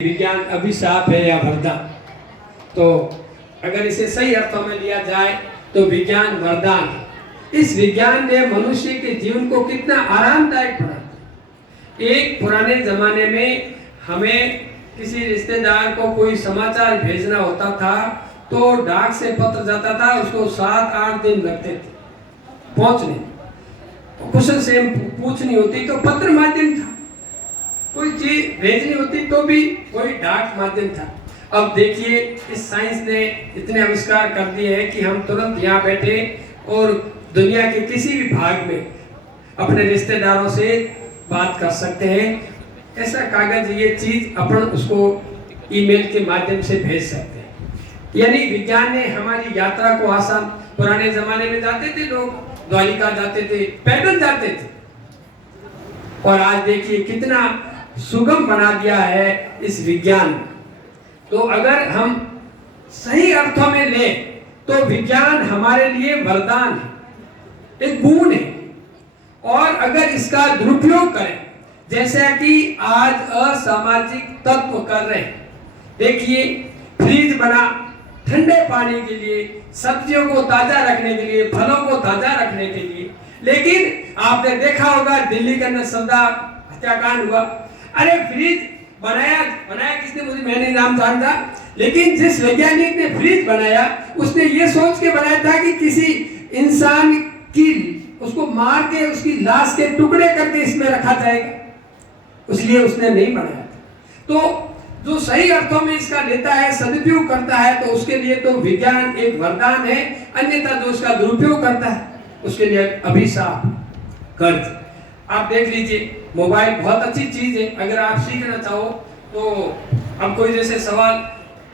विज्ञान अभिशाप है या वरदान। तो अगर इसे सही अर्थों में लिया जाए तो विज्ञान वरदान है। इस विज्ञान ने मनुष्य के जीवन को कितना आरामदायक बना। एक पुराने जमाने में हमें किसी रिश्तेदार को कोई समाचार भेजना होता था तो डाक से पत्र जाता था, उसको 7-8 दिन लगते थे पहुंचने। कुशल से पूछनी होती तो पत्र माध्यम था, कोई चीज भेजनी होती तो भी कोई डाक माध्यम था। अब देखिए इस साइंस ने इतने आविष्कार कर दिए हैं कि हम तुरंत यहाँ बैठे और दुनिया के किसी भी भाग में अपने रिश्तेदारों से बात कर सकते हैं। ऐसा कागज ये चीज अपन उसको ईमेल के माध्यम से भेज सकते हैं। यानी विज्ञान ने हमारी यात्रा को आसान, पुराने जमाने में जाते थे लोग, द्वारिका जाते थे, पैदल जाते थे, और आज देखिए कितना सुगम बना दिया है इस विज्ञान। तो अगर हम सही अर्थों में लें तो विज्ञान हमारे लिए वरदान है, एक गुण है। और अगर इसका दुरुपयोग करें, जैसा कि आज असामाजिक तत्व कर रहे हैं, देखिए फ्रिज बना ठंडे पानी के लिए, सब्जियों को ताजा रखने के लिए, फलों को ताजा रखने के लिए। लेकिन आपने देखा होगा दिल्ली के अंदर सरदार हत्याकांड हुआ। अरे फ्रिज बनाया किसने, मुझे मैं नहीं नाम जानता, लेकिन जिस वैज्ञानिक ने फ्रिज बनाया उसने ये सोच के बनाया था कि किसी इंसान की उसको मार के उसकी लाश के टुकड़े करके इसमें रखा जाएगा, इसलिए उसने नहीं बनाया। तो जो सही अर्थों में इसका लेता है, सदुपयोग करता है, तो उसके लिए तो विज्ञान एक वरदान है। अन्यथा जो इसका दुरुपयोग करता है उसके लिए अभिशाप, कर्ज। आप देख लीजिए मोबाइल बहुत अच्छी चीज है, अगर आप सीखना चाहो तो। अब कोई जैसे सवाल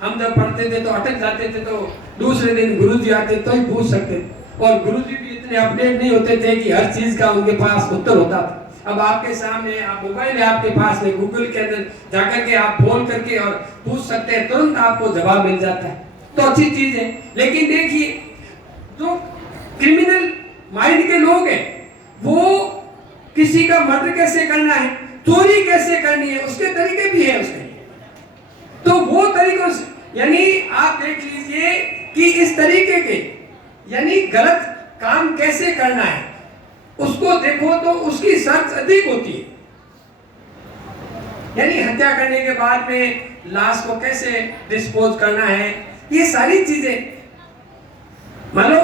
हम जब पढ़ते थे तो अटक जाते थे, तो दूसरे दिन गुरुजी आते तो ही पूछ सकते थे, और गुरुजी भी इतने अपडेट नहीं होते थे कि हर चीज का उनके पास उत्तर होता था। अब आपके सामने आप मोबाइल है, आपके पास में गूगल के अंदर जाकर के आप फोन करके और पूछ सकते हैं, तुरंत आपको जवाब मिल जाता है। तो अच्छी चीज है। लेकिन देखिए जो क्रिमिनल माइंड के लोग हैं, वो किसी का मर्डर कैसे करना है, चोरी कैसे करनी है, उसके तरीके भी है उसके। तो वो तरीकों से, यानी आप देख लीजिए कि इस तरीके के, यानी गलत काम कैसे करना है उसको देखो तो उसकी सर्च अधिक होती है। यानी हत्या करने के बाद में लाश को कैसे डिस्पोज करना है, ये सारी चीजें, मान लो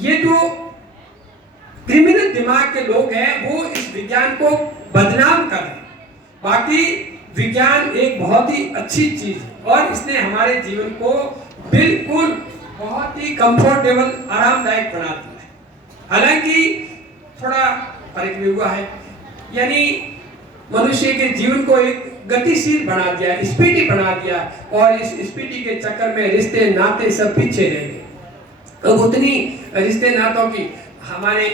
ये जो क्रिमिनल दिमाग के लोग हैं वो इस विज्ञान को बदनाम कर रहे हैं। बाकी विज्ञान एक बहुत ही अच्छी चीज है और इसने हमारे जीवन को बिल्कुल बहुत ही कंफर्टेबल, आरामदायक बना दिया है। हालांकि थोड़ा फर्क भी हुआ है, यानी मनुष्य के जीवन को एक गतिशील बना दिया, स्पीडी बना दिया, और इस स्पीडी के चक्कर में रिश्ते नाते सब पीछे रह गए। तो उतनी रिश्ते नातों की हमारे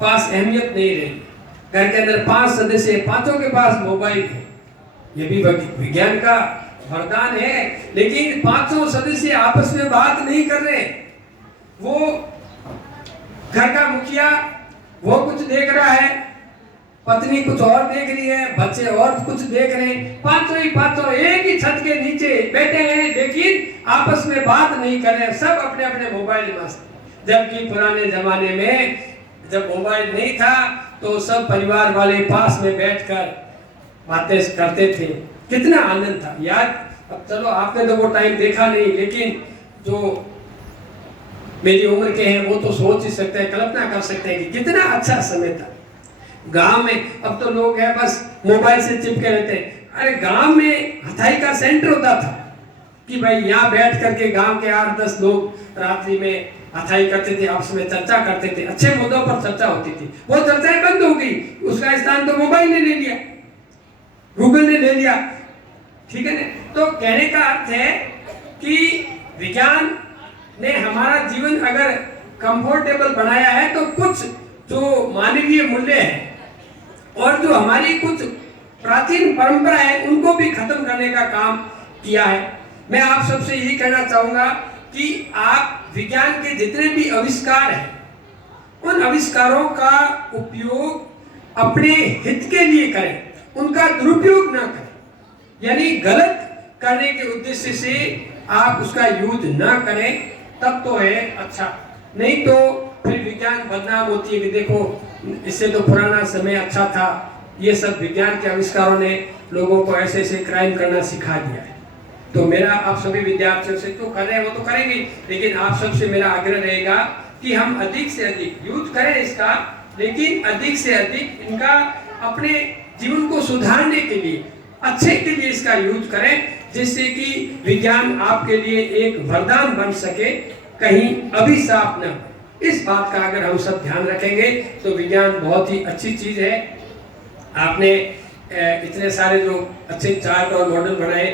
पास अहमियत नहीं रही। घर के अंदर 5 सदस्य, 5 के पास मोबाइल है, ये भी विज्ञान का वरदान है। लेकिन 5 सदस्य आपस में बात नहीं कर रहे। वो घर का मुखिया वो कुछ देख रहा है, पत्नी कुछ और देख रही है, बच्चे और कुछ देख रहे हैं, 5 एक ही छत के नीचे बैठे हैं, लेकिन आपस में बात नहीं कर रहे, सब अपने अपने मोबाइल में मस्त। जबकि पुराने जमाने में जब मोबाइल नहीं था तो सब परिवार वाले पास में बैठकर बातें करते थे, कितना आनंद था याद। अब चलो आपने तो वो टाइम देखा नहीं, लेकिन जो मेरी उम्र के हैं वो तो सोच ही सकते हैं, कल्पना कर सकते हैं कि कितना अच्छा समय था। गांव में अब तो लोग हैं बस मोबाइल से चिपके रहते हैं। अरे गांव में हथाई का सेंटर होता था कि भाई यहाँ बैठ करके गांव के 8-10 लोग रात्रि में हथाई करते थे, आपस में चर्चा करते थे, अच्छे मुद्दों पर चर्चा होती थी। वो चर्चाएं बंद हो गई, उसका स्थान तो मोबाइल ने ले लिया, गूगल ने ले लिया, ठीक है ना। तो कहने का अर्थ है कि विज्ञान ने हमारा जीवन अगर कंफर्टेबल बनाया है तो कुछ जो मानवीय मूल्य है और जो हमारी कुछ प्राचीन परंपरा है उनको भी खत्म करने का काम किया है। मैं आप सबसे यही कहना चाहूंगा कि आप विज्ञान के जितने भी आविष्कार हैं उन आविष्कारों का उपयोग अपने हित के लिए करें, उनका दुरुपयोग ना करें। यानी गलत करने के उद्देश्य से आप उसका यूज न करें तब तो है अच्छा, नहीं तो फिर विज्ञान बदनाम होती है कि देखो इससे तो पुराना समय अच्छा था, ये सब विज्ञान के आविष्कारों ने लोगों को ऐसे ऐसे क्राइम करना सिखा दिया है। तो मेरा आप सभी विद्यार्थियों से, तो कर रहे हैं वो तो करेंगे, लेकिन आप सबसे मेरा आग्रह रहेगा कि हम अधिक से अधिक यूज करें इसका, लेकिन अधिक से अधिक इनका अपने जीवन को सुधारने के लिए, अच्छे के लिए इसका यूज करें, जिससे कि विज्ञान आपके लिए एक वरदान बन सके, कहीं अभिशाप न। इस बात का अगर हम सब ध्यान रखेंगे तो विज्ञान बहुत ही अच्छी चीज है। आपने इतने सारे जो अच्छे चार्ट और मॉडल बनाए,